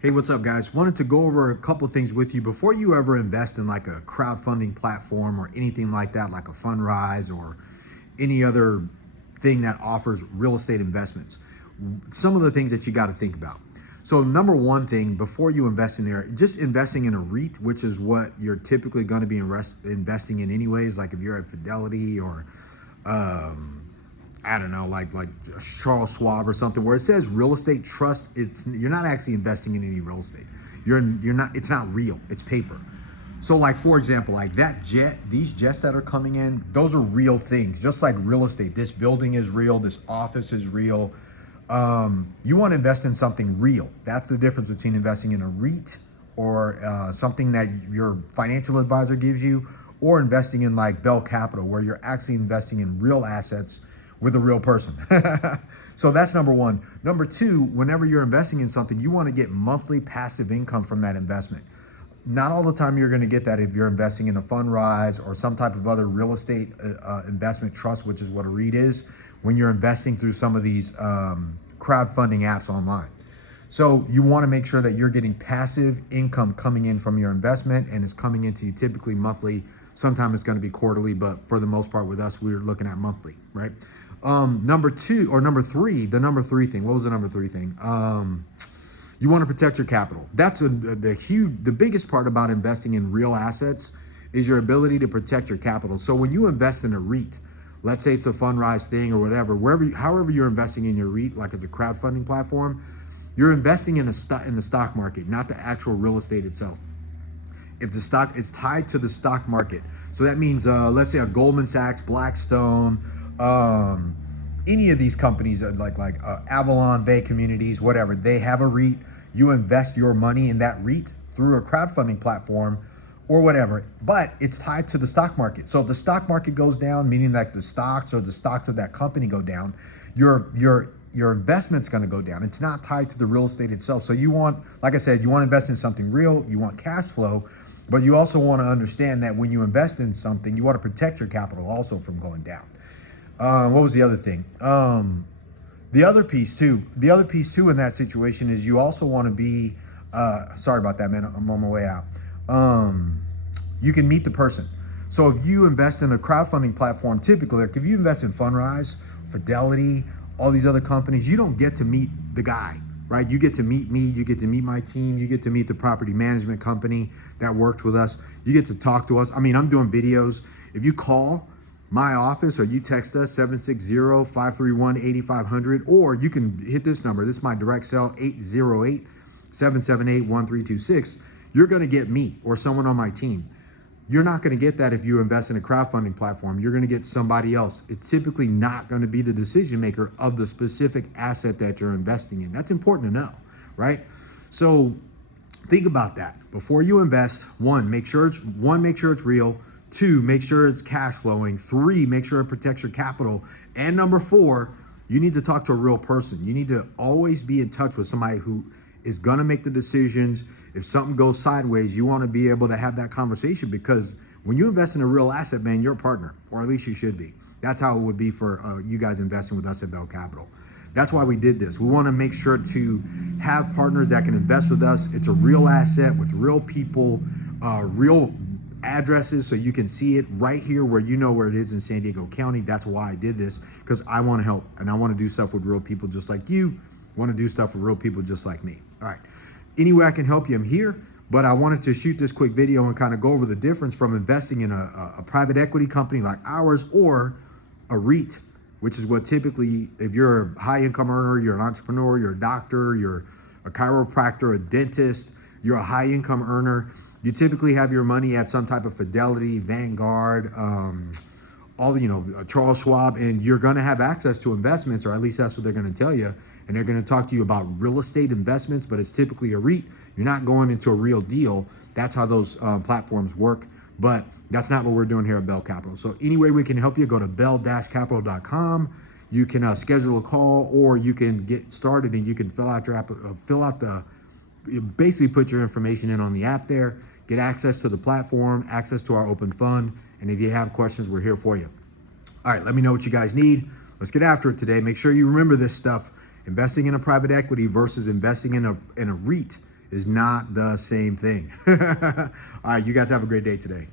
Hey, what's up, guys? Wanted to go over a couple things with you before you ever invest in like a crowdfunding platform or anything like that, like a Fundrise or any other thing that offers real estate investments. Some of the things that you got to think about. So, number one thing before you invest in there, just investing in a REIT, which is what you're typically going to be investing in anyways. Like if you're at Fidelity or I don't know, like Charles Schwab or something, where it says real estate trust. You're not actually investing in any real estate. You're not. It's not real. It's paper. So, like for example, like that jet, these jets that are coming in, those are real things. Just like real estate, this building is real. This office is real. You want to invest in something real. That's the difference between investing in a REIT or something that your financial advisor gives you, or investing in like Bell Capital, where you're actually investing in real assets with a real person. So that's number one. Number two, whenever you're investing in something, you want to get monthly passive income from that investment. Not all the time you're going to get that if you're investing in a Fundrise or some type of other real estate investment trust, which is what a REIT is, when you're investing through some of these crowdfunding apps online. So you want to make sure that you're getting passive income coming in from your investment, and it's coming into you typically monthly. Sometimes it's going to be quarterly, but for the most part with us, we're looking at monthly, right? Number three, the number three thing. What was the number three thing? You want to protect your capital. That's the biggest part about investing in real assets is your ability to protect your capital. So when you invest in a REIT, let's say it's a Fundrise thing or whatever, however you're investing in your REIT, like it's a crowdfunding platform, you're investing in the stock market, not the actual real estate itself. If the stock is tied to the stock market, so that means let's say a Goldman Sachs, Blackstone, any of these companies like Avalon Bay Communities, whatever, they have a REIT. You invest your money in that REIT through a crowdfunding platform or whatever, but it's tied to the stock market. So if the stock market goes down, meaning that the stocks or the stocks of that company go down, your investment's going to go down. It's not tied to the real estate itself. So you want, like I said, you want to invest in something real, you want cash flow, but you also want to understand that when you invest in something, you want to protect your capital also from going down. What was the other thing? The other piece too in that situation is you also want to be, sorry about that, man, I'm on my way out. You can meet the person. So if you invest in a crowdfunding platform, typically, like if you invest in Fundrise, Fidelity, all these other companies, you don't get to meet the guy, right? You get to meet me, you get to meet my team, you get to meet the property management company that worked with us. You get to talk to us. I mean, I'm doing videos. If you call my office or you text us 760-531-8500, or you can hit this number. This is my direct cell, 808-778-1326. You're going to get me or someone on my team. You're not going to get that if you invest in a crowdfunding platform. You're going to get somebody else. It's typically not going to be the decision maker of the specific asset that you're investing in. That's important to know, right? So think about that before you invest. Make sure it's real. 2, make sure it's cash flowing. 3, make sure it protects your capital. And number 4, you need to talk to a real person. You need to always be in touch with somebody who is going to make the decisions. If something goes sideways, you want to be able to have that conversation, because when you invest in a real asset, man, you're a partner, or at least you should be. That's how it would be for you guys investing with us at Bell Capital. That's why we did this. We want to make sure to have partners that can invest with us. It's a real asset with real people, real addresses, so you can see it right here where you know where it is in San Diego County. That's why I did this, because I want to help and I want to do stuff with real people just like you. Want to do stuff with real people just like me. All right. Any way I can help you, I'm here. But I wanted to shoot this quick video and kind of go over the difference from investing in a private equity company like ours or a REIT, which is what typically, if you're a high income earner, you're an entrepreneur, you're a doctor, you're a chiropractor, a dentist, you're a high income earner, you typically have your money at some type of Fidelity, Vanguard, Charles Schwab, and you're going to have access to investments, or at least that's what they're going to tell you. And they're going to talk to you about real estate investments, but it's typically a REIT. You're not going into a real deal. That's how those platforms work. But that's not what we're doing here at Bell Capital. So any way we can help you, go to bell-capital.com. You can schedule a call, or you can get started and you can fill out basically put your information in on the app there, get access to the platform, access to our open fund. And if you have questions, we're here for you. All right, let me know what you guys need. Let's get after it today. Make sure you remember this stuff. Investing in a private equity versus investing in a REIT is not the same thing. All right, you guys have a great day today.